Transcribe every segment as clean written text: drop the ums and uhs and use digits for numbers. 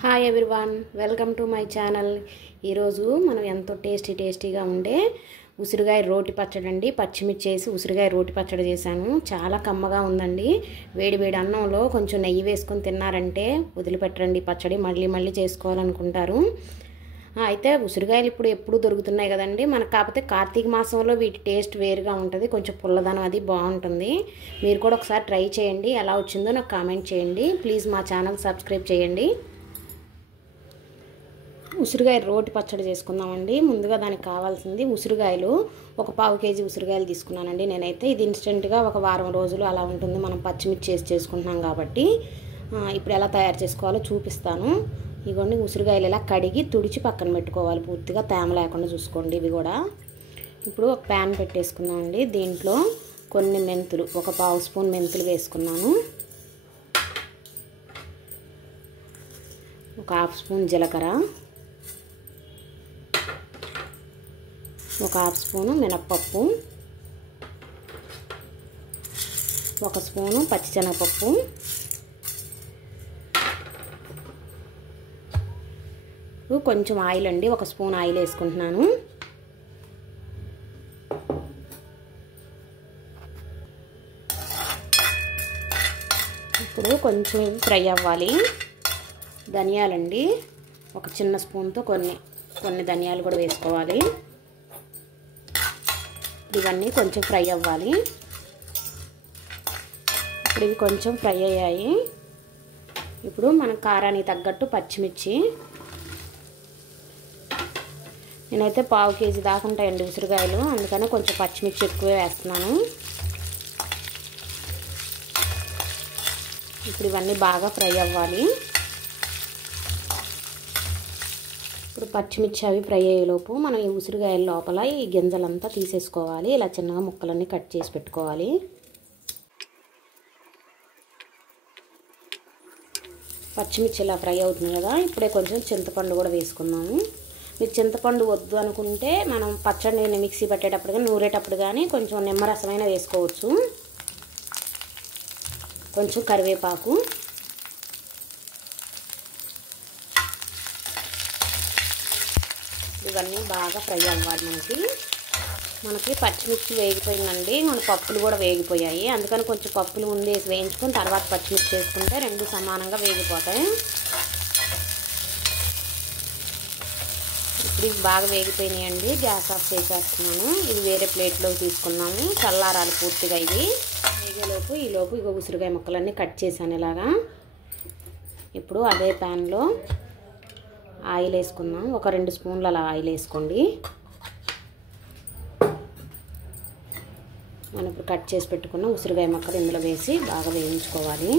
Hi everyone, welcome to my channel. ఈరోజు మనం ఎంతో టేస్టీగా ఉండే ఉసిరికాయ రోటి పచ్చడి అండి. పచ్చిమిర్చి వేసి ఉసిరికాయ రోటి పచ్చడి చేశాను. చాలా కమ్మగా ఉందండి. వేడి వేడి అన్నంలో కొంచెం నెయ్యి వేసుకొని తిన్నారంటే వదిలిపెట్టరండి. పచ్చడి మళ్ళీ మళ్ళీ చేసుకోవాలనుకుంటారు. అయితే ఉసిరికాయలు ఇప్పుడు ఎప్పుడు దొరుకుతున్నాయి కదండి మనకు. కాకపోతే కార్తీక మాసంలో వీటి టేస్ట్ వేరుగా ఉంటుంది. కొంచెం పుల్లదనం అది బాగుంటుంది. మీరు కూడా ఒకసారి ట్రై చేయండి. ఎలా వచ్చిందో నాకు కామెంట్ చేయండి. ప్లీజ్ మా ఛానల్ సబ్స్క్రైబ్ చేయండి. ఉసిరికాయ రోటి పచ్చడి చేసుకుందామండి. ముందుగా దానికి కావాల్సింది ఉసిరికాయలు. ఒక 1/2 కేజీ ఉసిరికాయలు తీసుకున్నానండి నేనైతే. ఇది ఇన్స్టెంట్గా ఒక వారం రోజులు అలా ఉంటుంది. మనం పచ్చిమిర్చి వేసి చేసుకుంటున్నాం కాబట్టి. ఇప్పుడు ఎలా తయారు చేసుకోవాలో చూపిస్తాను. ఇదిగోండి, ఉసిరికాయలు ఇలా కడిగి తుడిచి పక్కన పెట్టుకోవాలి. పూర్తిగా తేమ లేకుండా చూసుకోండి. ఇవి కూడా ఇప్పుడు ఒక ప్యాన్ పెట్టేసుకున్నామండి. దీంట్లో కొన్ని మెంతులు, ఒక 1/2 స్పూన్ మెంతులు వేసుకున్నాను. ఒక 1/2 స్పూన్ జీలకర్ర, ఒక 1/2 స్పూను మినప్పప్పు, 1 స్పూను పచ్చిశనగపప్పు, కొంచెం ఆయిల్ అండి. 1 స్పూన్ ఆయిల్ వేసుకుంటున్నాను. ఇప్పుడు కొంచెం ఫ్రై అవ్వాలి. ధనియాలండి, ఒక చిన్న స్పూన్తో కొన్ని ధనియాలు కూడా వేసుకోవాలి. ఇవన్నీ కొంచెం ఫ్రై అవ్వాలి. ఇప్పుడు ఇవి కొంచెం ఫ్రై అయ్యాయి. ఇప్పుడు మన కారానికి తగ్గట్టు పచ్చిమిర్చి, నేనైతే 1/2 కేజీ దాకా ఉంటాయండి ఉసిరికాయలు, అందుకని కొంచెం పచ్చిమిర్చి ఎక్కువే వేస్తున్నాను. ఇప్పుడు ఇవన్నీ బాగా ఫ్రై అవ్వాలి. ఇప్పుడు పచ్చిమిర్చి అవి ఫ్రై అయ్యేలోపు మనం ఈ ఉసిరికాయల లోపల ఈ గింజలంతా తీసేసుకోవాలి. ఇలా చిన్నగా ముక్కలన్నీ కట్ చేసి పెట్టుకోవాలి. పచ్చిమిర్చి ఇలా ఫ్రై అవుతుంది కదా, ఇప్పుడే కొంచెం చింతపండు కూడా వేసుకున్నాము. మీరు చింతపండు వద్దు అనుకుంటే మనం పచ్చడిని మిక్సీ పట్టేటప్పుడు కానీ నూరేటప్పుడు కానీ కొంచెం నిమ్మరసమైన వేసుకోవచ్చు. కొంచెం కరివేపాకు, ఇవన్నీ బాగా ఫ్రై అవ్వాలి. మనకి పచ్చిమిర్చి వేగిపోయిందండి. మన పప్పులు కూడా వేగిపోయాయి. అందుకని కొంచెం పప్పులు ముందు వేసి వేయించుకొని తర్వాత పచ్చిమిర్చి వేసుకుంటే రెండు సమానంగా వేగిపోతాయి. ఇప్పుడు ఇవి బాగా వేగిపోయినాయండి. గ్యాస్ ఆఫ్ చేసేస్తున్నాను. ఇది వేరే ప్లేట్లో తీసుకున్నాము. చల్లారాలి పూర్తిగా. ఇది వేగేలోపు ఇగో ఉసిరికాయ ముక్కలన్నీ కట్ చేశాను ఇలాగా. ఇప్పుడు అదే ప్యాన్లో ఆయిల్ వేసుకుందాం. ఒక 2 స్పూన్లు అలా ఆయిల్ వేసుకోండి. మనం ఇప్పుడు కట్ చేసి పెట్టుకున్న ఉసిరికాయ ముక్కలు ఇందులో వేసి బాగా వేయించుకోవాలి.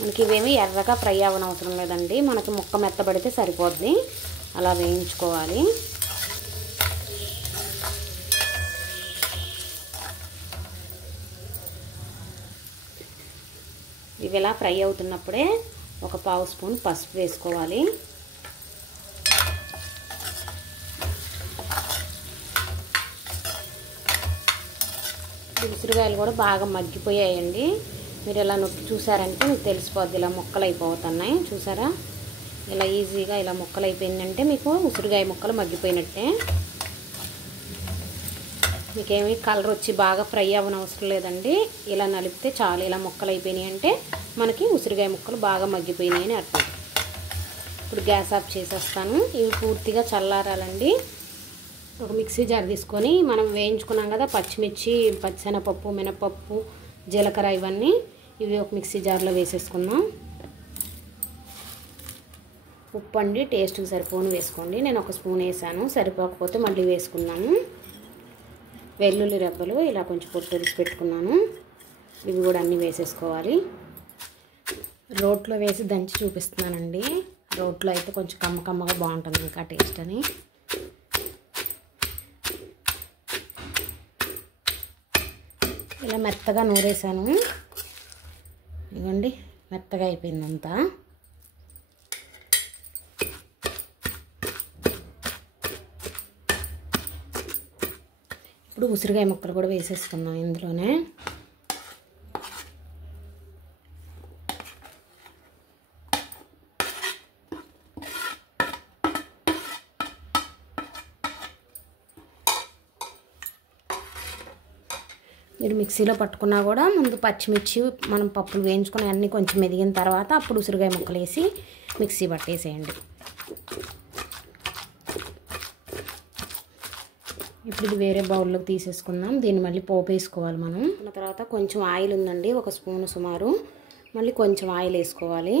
మనకి ఇవేమీ ఎర్రగా ఫ్రై అవ్వనవసరం లేదండి. మనకి ముక్క మెత్తబడితే సరిపోద్ది. అలా వేయించుకోవాలి. ఇవి ఇలా ఫ్రై అవుతున్నప్పుడే ఒక 1/2 స్పూన్ పసుపు వేసుకోవాలి. ఉసిరికాయలు కూడా బాగా మగ్గిపోయాయండి. మీరు ఇలా నొక్కి చూసారంటే మీకు తెలిసిపోద్ది. ఇలా ముక్కలు అయిపోతున్నాయి చూసారా. ఇలా ఈజీగా ఇలా ముక్కలు అయిపోయిందంటే మీకు ఉసిరికాయ ముక్కలు మగ్గిపోయినట్టే. మీకేమీ కలర్ వచ్చి బాగా ఫ్రై అవ్వనవసరం లేదండి. ఇలా నలిపితే చాలు. ఇలా ముక్కలు అయిపోయినాయి అంటే మనకి ఉసిరికాయ ముక్కలు బాగా మగ్గిపోయినాయి అని అర్థం. ఇప్పుడు గ్యాస్ ఆఫ్ చేసేస్తాను. ఇవి పూర్తిగా చల్లారాలండి. ఒక మిక్సీ జార్ తీసుకొని మనం వేయించుకున్నాం కదా పచ్చిమిర్చి, పచ్చిశనగపప్పు, మినపప్పు, జీలకర్ర ఇవి ఒక మిక్సీ జార్లో వేసేసుకుందాం. ఉప్పు అండి టేస్ట్కి సరిపోను వేసుకోండి. నేను 1 స్పూన్ వేసాను. సరిపోకపోతే మళ్ళీ వేసుకున్నాను. వెల్లుల్లి రెబ్బలు ఇలా కొంచెం పొట్టు తీసి పెట్టుకున్నాను. ఇవి కూడా అన్నీ వేసేసుకోవాలి. రోట్లో వేసి దంచి చూపిస్తున్నానండి. రోట్లో అయితే కొంచెం కమ్మగా బాగుంటుంది ఇంకా టేస్ట్ అని. ఇలా మెత్తగా నూరేసాను. ఇదిగోండి, మెత్తగా అయిపోయిందంతా. ఇప్పుడు ఉసిరికాయ ముక్కలు కూడా వేసేసుకుందాం ఇందులోనే. మీరు మిక్సీలో పట్టుకున్నా కూడా ముందు పచ్చిమిర్చి మనం పప్పులు వేయించుకొని అన్నీ కొంచెం మెదిగిన తర్వాత అప్పుడు ఉసిరికాయ ముక్కలు వేసి మిక్సీ పట్టేసేయండి. ఇప్పుడు ఇది వేరే బౌల్లోకి తీసేసుకుందాం. దీన్ని మళ్ళీ పోపు వేసుకోవాలి మనం. తర్వాత కొంచెం ఆయిల్ ఉందండి, 1 స్పూన్ సుమారు. మళ్ళీ కొంచెం ఆయిల్ వేసుకోవాలి.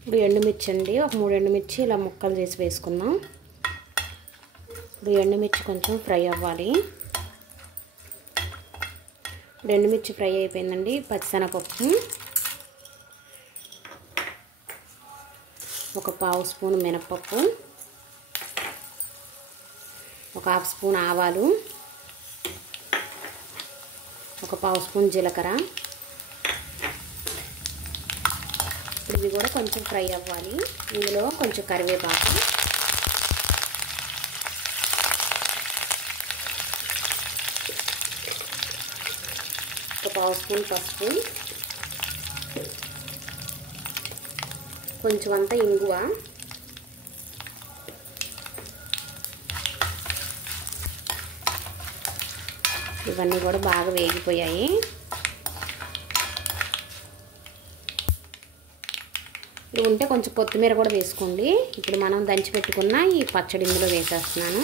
ఇప్పుడు ఎండుమిర్చి అండి, ఒక 3 ఎండుమిర్చి ఇలా ముక్కలు చేసి వేసుకుందాం. ఇప్పుడు ఎండుమిర్చి కొంచెం ఫ్రై అవ్వాలి. ఇప్పుడు ఎండుమిర్చి ఫ్రై అయిపోయిందండి. పచ్చిశనగపప్పు, ఒక 1/2 స్పూన్ మినపప్పు, ఒక 1/2 స్పూన్ ఆవాలు, ఒక 1/2 స్పూన్ జీలకర్ర. ఇవి కూడా కొంచెం ఫ్రై అవ్వాలి. ఇందులో కొంచెం కరివేపాకు, ఒక 1/2 స్పూన్ పసుపు, కొంచెం అంతా ఇంగువ, ఇవన్నీ కూడా బాగా వేగిపోయాయి. ఇది ఉంటే కొంచెం కొత్తిమీర కూడా వేసుకోండి. ఇప్పుడు మనం దంచి పెట్టుకున్న ఈ పచ్చడి ఇందులో వేసేస్తున్నాను.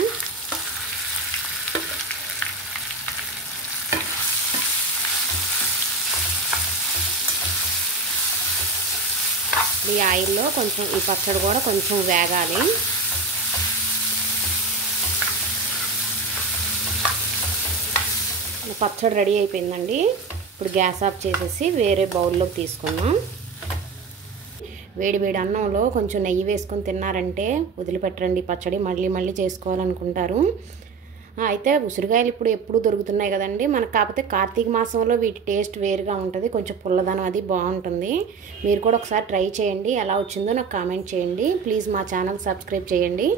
ఈ ఆయిల్లో కొంచెం ఈ పచ్చడి కూడా కొంచెం వేగాలి. పచ్చడి రెడీ అయిపోయిందండి. ఇప్పుడు గ్యాస్ ఆఫ్ చేసేసి వేరే బౌల్లోకి తీసుకుందాం. వేడి వేడి అన్నంలో కొంచెం నెయ్యి వేసుకొని తిన్నారంటే వదిలిపెట్టరండి పచ్చడి, మళ్ళీ మళ్ళీ చేసుకోవాలనుకుంటారు. అయితే ఉసిరికాయలు ఇప్పుడు ఎప్పుడు దొరుకుతున్నాయి కదండి మనకు. కాకపోతే కార్తీక మాసంలో వీటి టేస్ట్ వేరుగా ఉంటుంది, కొంచెం పుల్లదనం అది బాగుంటుంది. మీరు కూడా ఒకసారి ట్రై చేయండి, ఎలా వచ్చిందో నాకు కామెంట్ చేయండి. ప్లీజ్ మా ఛానల్ సబ్స్క్రైబ్ చేయండి.